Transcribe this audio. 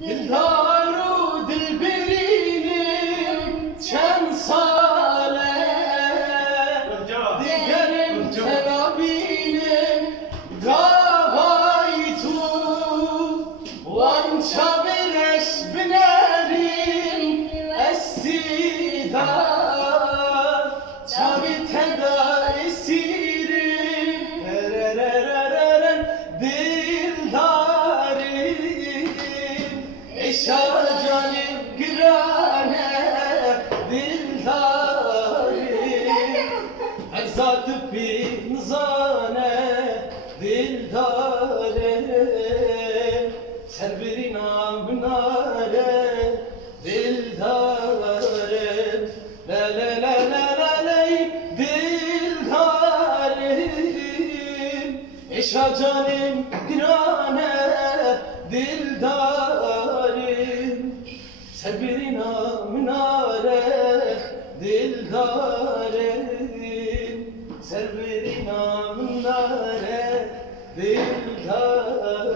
Dildaru dilberinim çen sale Digerim telabinim gavaytu Vança bereş binerim estida Çavi teda esirim Şacanim girane dildarim Erzat pinzane dildarim Serverin amnare dildarim La la la la la lay dildarim Şacanim girane dildarim Sebrina minare dildarim Sebrina minare dildarim